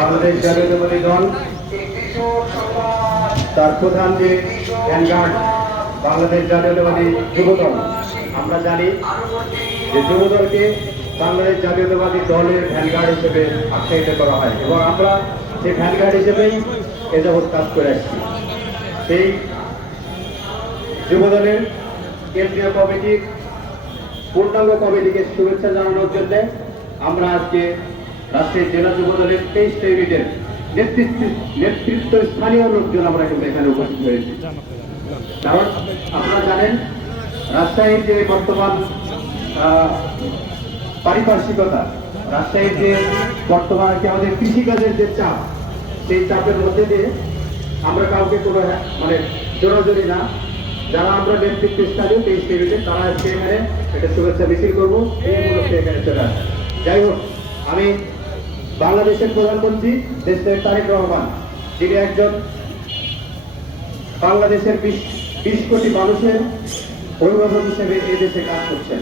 বাংলাদেশ জাতীয়তাবাদী দল তার প্রধান যে ভ্যানগার্ড বাংলাদেশ জাতীয়তাবাদী যুবদল, আমরা জানি যে যুবদলকে বাংলাদেশ জাতীয়তাবাদী দলের ভ্যানগার্ড হিসেবে আখ্যায়িত করা হয় এবং আমরা সেই ভ্যানগার্ড হিসেবেই এ যাবৎ কাজ করে আসছি। সেই যুবদলের কেন্দ্রীয় কমিটির পূর্ণাঙ্গ কমিটিকে শুভেচ্ছা জানানোর জন্য আমরা আজকে রাজশাহী জেলা যুবদলের 23 ইউনিটের নেতৃত্ব স্থানীয় লোকজন আমরা কিন্তু এখানে উপস্থিত হয়েছি। কারণ আপনারা জানেন রাজশাহীর যে বর্তমান পারিপার্শ্বিকতা, রাজশাহীর যে বর্তমান আমাদের কৃষিকাজের যে চাপ, সেই চাপের মধ্যে দিয়ে আমরা কাউকে কোনো মানে জোরাজোরি না, যারা আমরা নেতৃত্ব স্থানীয় 23 ইউনিটে তারা আজকে এখানে একটা শুভেচ্ছা মিছিল করবো এই মুহূর্তে এখানে চলে আসে। যাই হোক, আমি বাংলাদেশের প্রধানমন্ত্রী দেশের তারেক রহমান, যিনি একজন বাংলাদেশের 20 কোটি মানুষের অভিভাবক হিসেবে এই দেশে কাজ করছেন,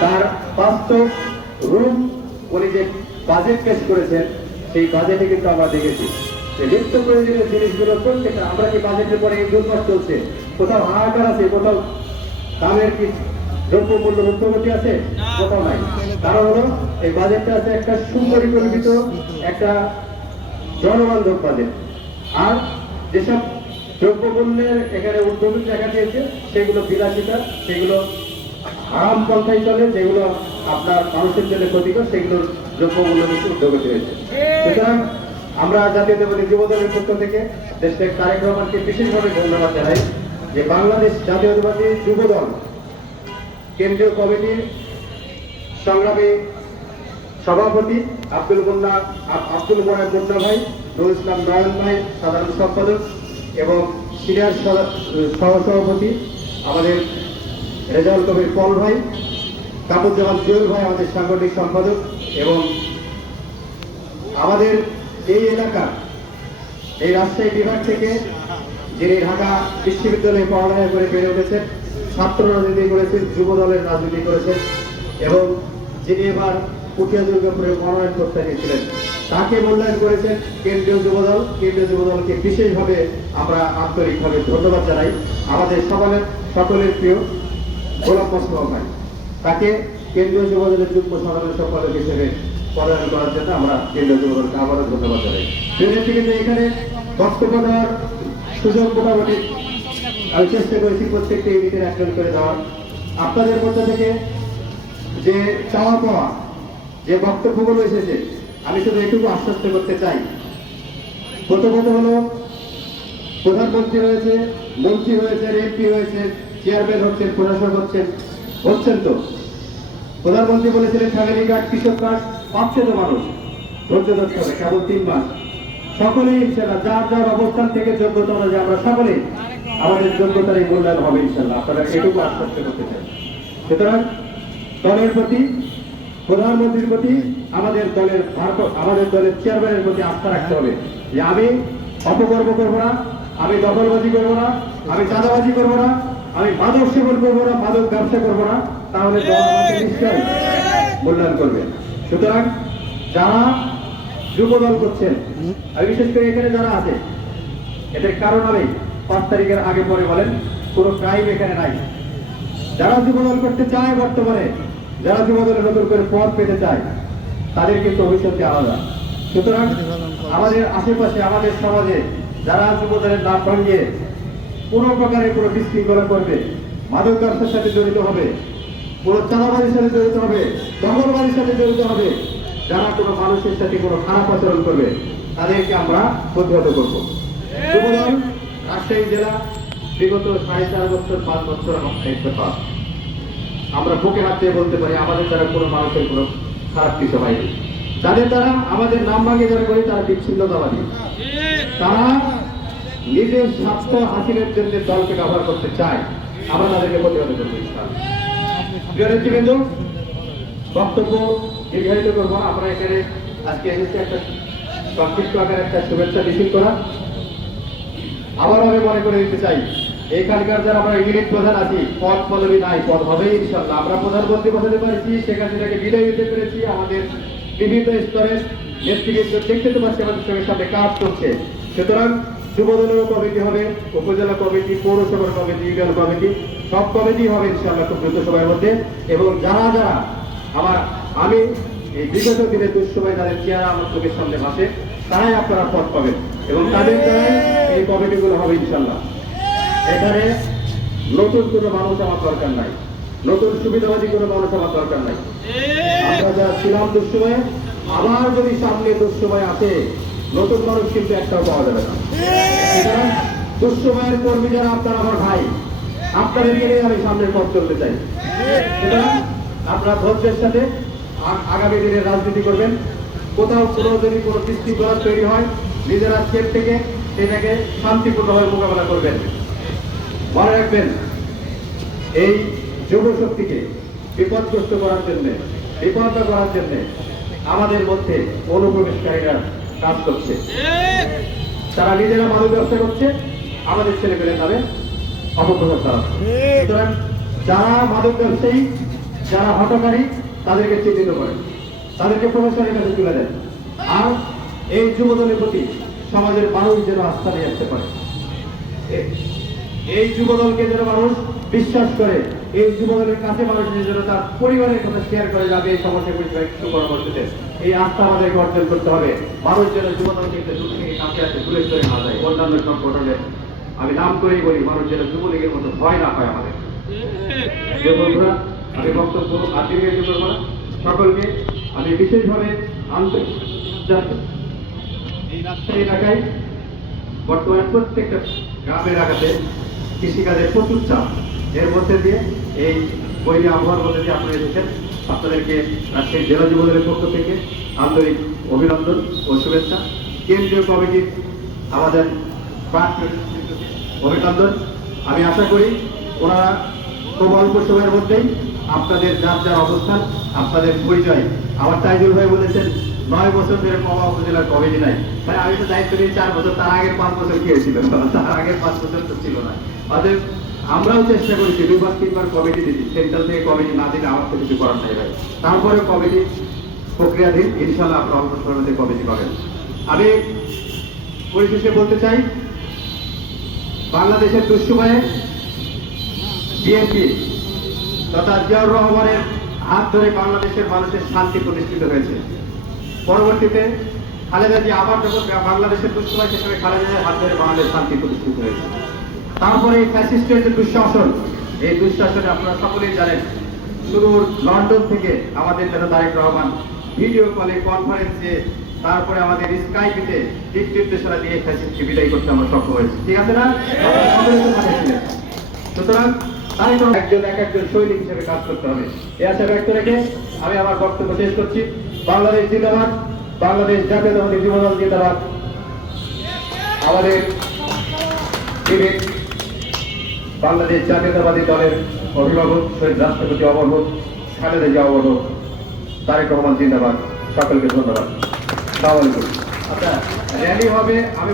তার বাস্তব রূপ উনি যে বাজেট পেশ করেছেন সেই বাজেটে কিন্তু আমরা দেখেছি যে নিত্য প্রয়োজনীয় জিনিসগুলো প্রত্যেকটা, আমরা কি বাজেটের পরে এই দুর্বল চলছে, কোথাও হাহাকার আছে, কোথাও দামের কি দ্রব্যমূল্য ঊর্ধ্বগতি আছে, কোথাও নাই। কারণ হলো এই বাজেটটা আছে একটা সুপরিকল্পিত একটা জনবান্ধব বাজেট। আর যেসব দ্রব্যমূল্যের এখানে ঊর্ধ্বগতি দেখা দিয়েছে সেগুলো বিলাসিতা, সেগুলো আরাম পন্থায় চলে, যেগুলো আপনার মানুষের জন্য ক্ষতিকর, সেগুলোর দ্রব্যমূল্য কিন্তু ঊর্ধ্বগতি হয়েছে। সুতরাং আমরা জাতীয়তাবাদী যুবদলের পক্ষ থেকে দেশের তারেক রহমানকে বিশেষভাবে ধন্যবাদ জানাই যে বাংলাদেশ জাতীয়তাবাদী যুবদল কেন্দ্রীয় কমিটির সংগ্রামী সভাপতি আব্দুল মোনায়েম মুন্না ভাই, নুরুল ইসলাম নয়ন ভাই সাধারণ সম্পাদক এবং সিনিয়র সহসভাপতি আমাদের রেজাউল কবির পল ভাই, কামরুজ্জামান জুয়েল ভাই আমাদের সাংগঠনিক সম্পাদক, এবং আমাদের এই এলাকা এই রাজশাহী বিভাগ থেকে যিনি ঢাকা বিশ্ববিদ্যালয়ে পড়ালেখা করে বেড়ে উঠেছেন, ছাত্র রাজনীতি করেছেন, যুব দলের রাজনীতি করেছেন এবং যিনি এবার পুঠিয়া দুর্গাপুরে মনোনয়ন করতে গিয়েছিলেন, তাকে মূল্যায়ন করেছেন কেন্দ্রীয় যুবদল। কেন্দ্রীয় যুবদলকে বিশেষভাবে আমরা আন্তরিকভাবে ধন্যবাদ জানাই। আমাদের সকলের প্রিয় গোলাম মোস্তফা ভাই, তাকে কেন্দ্রীয় যুবদলের যুগ্ম সাধারণ সম্পাদক হিসেবে পদায়ন করার জন্য আমরা কেন্দ্রীয় যুবদলকে আবারও ধন্যবাদ জানাই। কিন্তু এখানে বক্তব্য দেওয়ার সুযোগ মোটামুটি আমি চেষ্টা করেছি প্রত্যেকটি ইউনিটের একজন করে দেওয়ার। আপনাদের মধ্যে থেকে যে চাওয়া পাওয়া যে বক্তব্যগুলো এসেছে, আমি শুধু এটুকু আশ্বস্ত করতে চাই। প্রথমত হলো প্রধানমন্ত্রী হয়েছে, মন্ত্রী হয়েছে, এমপি হয়েছে, চেয়ারম্যান হচ্ছেন, প্রশাসক হচ্ছেন তো প্রধানমন্ত্রী বলেছিলেন ফ্যামিলি কার্ড, কৃষক কার্ড পাচ্ছে তো মানুষ, ধৈর্য ধরতে হবে কেবল 3 মাস। সকলেই ইনশাল্লাহ যার যার অবস্থান থেকে যোগ্যতা অনুযায়ী আমরা সকলেই আমাদের যোগ্যতার এই মূল্যায়ন হবে ইনশাল্লাহ, আপনারা এটুকু আশ্বস্ত করতে চাই। সুতরাং দলের প্রতি, প্রধানমন্ত্রীর প্রতি, আমাদের দলের চেয়ারম্যানের প্রতি আস্থা রাখতে হবে যে আমি অপকর্ম করবো না, আমি দখলবাজি করবো না, আমি চাঁদাবাজি করবো না, আমি মাদক সেবন করবো না, মাদক ব্যবসা করবো না, তাহলে দল আমাকে নিশ্চয়ই মূল্যায়ন করবে। সুতরাং যারা যুবদল করছেন, আমি বিশেষ করে এখানে যারা আছে এদের কারণ আমি 5 তারিখের আগে পরে বলেন, কোনো ক্রাইম এখানে নাই। যারা যুবদল করতে চায়, বর্তমানে যারা যুবদলে নতুন করে পদ পেতে চায়, তাদের কিন্তু ভবিষ্যৎটি আলাদা। সুতরাং আমাদের আশেপাশে, আমাদের সমাজে যারা যুবদলের নাম ভাঙিয়ে কোনো প্রকারের কোনো বিশৃঙ্খলা করবে, মাদক ব্যবসার সাথে জড়িত হবে, কোনো চাঁদাবাজির সাথে জড়িত হবে, দখলবাজির সাথে জড়িত হবে, যারা কোনো মানুষের সাথে কোনো খারাপ আচরণ করবে, তাদেরকে আমরা প্রতিহত করব। যুবদল রাজশাহী জেলা বিগত 4.5 বছর 5 বছর আমার দায়িত্ব পাওয়া, আমরা বুকে হাত দিয়ে বলতে পারি আমাদের দ্বারা কোনো মানুষের কোনো খারাপ কিছু হয়নি। যাদের দ্বারা আমাদের নাম ভাঙিয়ে যারা করি তারা বিচ্ছিন্নতাবাদী, তারা নিজের স্বার্থ হাসিলের জন্য দলকে ব্যবহার করতে চায়, আমরা তাদেরকে প্রতিহত করবো। কিন্তু বক্তব্য দীর্ঘায়িত করবো, আমরা এখানে আজকে এসেছি একটা সংক্ষিপ্ত আকারে একটা শুভেচ্ছা মিছিল করা। আবার আমি মনে করে দিতে চাই এখানকার যারা আমরা ইউনিট প্রধান আছি, পদ পদবি নাই, পদ হবে ইনশাল্লাহ। আমরা প্রধানমন্ত্রী বসাতে পারছি, শেখ হাসিনাকে বিদায় দিতে পেরেছি। আমাদের বিভিন্ন স্তরের নেতৃবৃন্দ দেখতে তো পাচ্ছি আমাদের সঙ্গে সাথে কাজ করছে। সুতরাং যুবদলেরও কমিটি হবে, উপজেলা কমিটি, পৌরসভার কমিটি, ইউনিয়ন কমিটি, সব কমিটি হবে ইনশাল্লাহ খুব দ্রুত সময়ের মধ্যে। এবং যারা যারা আমি এই বিগত দিনের দুঃসময় যাদের চেহারা আমার চোখের সামনে ভাসে, তারাই আপনারা পদ পাবেন এবং তাদের দ্বারাই এই কমিটিগুলো হবে ইনশাল্লাহ। এখানে নতুন কোনো মানুষ আমার দরকার নাই, নতুন সুবিধাবাদী কোনো মানুষ আমার দরকার নাই। আমরা যারা ছিলাম দুঃসময়ে, আবার যদি সামনে দুঃসময় আসে, নতুন মানুষ কিন্তু একটাও পাওয়া যাবে না। সুতরাং দুঃসময়ের কর্মী যারা আপনারা আমার ভাই, আপনাদেরকে নিয়ে আমি সামনের পথ চলতে চাই। সুতরাং আপনারা ধৈর্যের সাথে আগামী দিনের রাজনীতি করবেন। কোথাও যদি কোনো বিশৃঙ্খলা তৈরি হয়, নিজেরা স্টেপ থেকে সেটাকে শান্তিপূর্ণভাবে মোকাবেলা করবেন। মনে রাখবেন, এই যুব শক্তিকে বিপদগ্রস্ত করার জন্য, বিপন্ন করার জন্য আমাদের মধ্যে অনুপ্রবেশকারীরা কাজ করছে। তারা নিজেরা মাদক ব্যবসা করছে, আমাদের ছেলেপেলে তাদের অপপ্রচার চালাচ্ছে। সুতরাং যারা মাদক ব্যবসায়ী, যারা হটকারী, তাদেরকে চিহ্নিত করেন, তাদেরকে প্রশাসনের কাছে তুলে দেন। আর এই যুবদলের প্রতি সমাজের মানুষ যেন আস্থা নিয়ে আসতে পারে, এই যুবদলকে যেন মানুষ বিশ্বাস করে, এই যুবদলের কাছে মানুষ যেন তার পরিবারের কথা শেয়ার করে যাবে, এই সমস্যাগুলি পরবর্তীতে এই আস্থা আমাদেরকে অর্জন করতে হবে। মানুষ যেন যুবদলকে দূর থেকে কাছে আসে, দূরে সরে না যায়। অন্যান্য সংগঠনে আমি নাম করেই বলি, মানুষ যেন যুবলীগের মতো ভয় না পায় আমাদের। বন্ধুরা, আমি বক্তব্য আর দীর্ঘায়িত করব না। সকলকে আমি বিশেষভাবে আন্তরিক এই রাজশাহী এলাকায় বর্তমানে প্রত্যেকটা গ্রামের এলাকাতে কৃষিকাজের প্রচুর চাপ, এর মধ্যে দিয়ে এই বৈরী আবহাওয়ার মধ্যে দিয়ে আপনারা এসেছেন। আপনাদেরকে রাজশাহী জেলা যুবদলের পক্ষ থেকে আন্তরিক অভিনন্দন ও শুভেচ্ছা। কেন্দ্রীয় কমিটির আমাদের অভিনন্দন। আমি আশা করি ওনারা খুব অল্প সময়ের মধ্যেই আপনাদের যার যার অবস্থান, আপনাদের পরিচয়, আমার তাইজুল ভাই বলেছেন 9 বছর ধরে কমা উপজেলার কমিটি নাই। মানে আমি তো দায়িত্ব নিয়ে 4 বছর, তার আগের 5 বছর কি হয়েছিল? তার আগের 5 বছর তো ছিল না। অতএব আমরাও চেষ্টা করেছি 2বার 3বার কমিটি দিচ্ছি, সেন্ট্রাল থেকে কমিটি না দিলে আমার তো কিছু করার নাই ভাই। তারপরে কমিটি প্রক্রিয়াধীন, ইনশাল্লাহ আপনারা অল্প সময়ের মধ্যে কমিটি পাবেন। আমি পরিশেষে বলতে চাই, বাংলাদেশের দুঃসময়ে বিএনপি তথা জিয়াউর রহমানের হাত ধরে বাংলাদেশের মানুষের শান্তি প্রতিষ্ঠিত হয়েছে। পরবর্তীতে খালেদা জিয়া আবার যখন বাংলাদেশের দুঃসময়, সে সময় খালেদা জিয়ার হাত ধরে বাংলাদেশের শান্তি প্রতিষ্ঠিত হয়েছে। তারপরে এই ফ্যাসিস্টের যে দুঃশাসন, এই দুঃশাসনে আপনারা সকলেই জানেন, শুধু লন্ডন থেকে আমাদের নেতা তারেক রহমান ভিডিও কলে, কনফারেন্সে, তারপরে আমাদের স্কাইপিতে দিক নির্দেশনা দিয়ে ফ্যাসিস্টকে বিদায় করতে আমরা সক্ষম হয়েছি। ঠিক আছে না? সুতরাং তারেক রহমান একজন সৈনিক হিসেবে কাজ করতে হবে, এই আশা ব্যক্ত রেখে আমি আমার বক্তব্য শেষ করছি। বাংলাদেশ জিন্দাবাদ, বাংলাদেশ জাতীয়তাবাদী যুবদল জিন্দাবাদ। আমাদের বাংলাদেশ জাতীয়তাবাদী দলের অভিভাবক শহীদ রাষ্ট্রপতি অমর হোক, খালেদা জিয়া অমর হোক, তারেক রহমান জিন্দাবাদ। সকলকে ধন্যবাদ। আসসালামু আলাইকুম। আচ্ছা, র্যালি হবে।